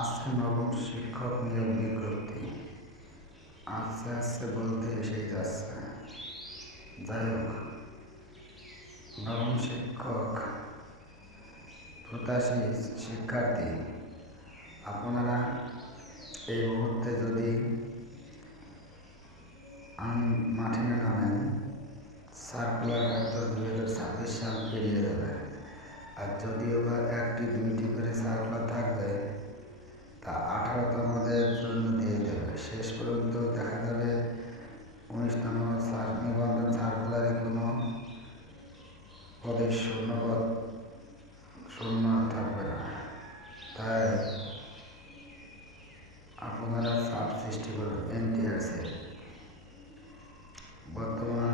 আসছে নবম শিক্ষক নিয়োগ বিজ্ঞপ্তি। আসছে আসছে বলতে এসেই যাচ্ছে। যাই হোক, নবম শিক্ষক প্রত্যাশী শিক্ষার্থী, আপনারা এই মুহূর্তে যদি মাঠে না নামেন, সার্কুলার হয়তো 2026 সাল পেরিয়ে যাবে। আর যদিও বা 1টি 2টি করে সার্কুলার থাকবে, তা 18তমদের জন্য দিয়ে দেবে। শেষ পর্যন্ত দেখা যাবে 19তম নিবন্ধন সার্কুলারে কোনো পদের শূন্য থাকবে না। তাই আপনারা চাপ সৃষ্টি করবেন এনটিআরসির। বর্তমান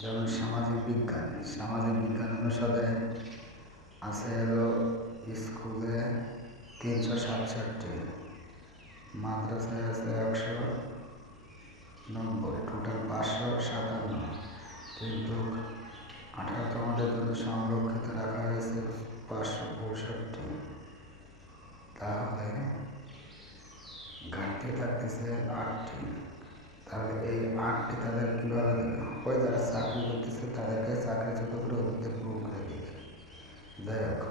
যেমন সামাজিক বিজ্ঞান অনুসারে আছে হলো স্কুলে 367, মাদ্রাসায় আছে 190, টোটাল 557। কিন্তু 18তমদের জন্য সংরক্ষিত রাখা হয়েছে 565। তাহলে ঘাটতি থাকতেছে 8টি। তাহলে এই 8টি তাদের কীভাবে দেবে? ওই যারা চাকরি করতেছে তাদেরকে চাকরি ছোটো করে ওদেরকে পুরো করে দেবে। যাই হোক,